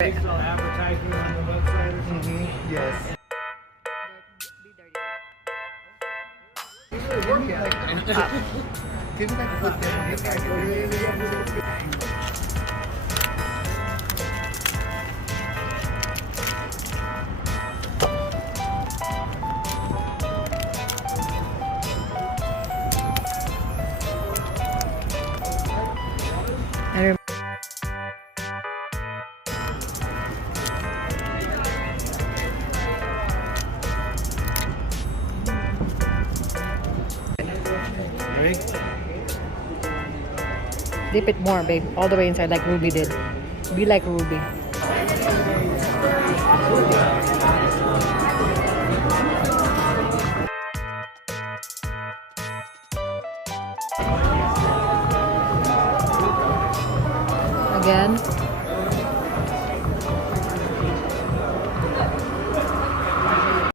Advertising on the website or something. Yes. Give me like put them on the back. Dip it more, babe. All the way inside like Ruby did. Be like Ruby.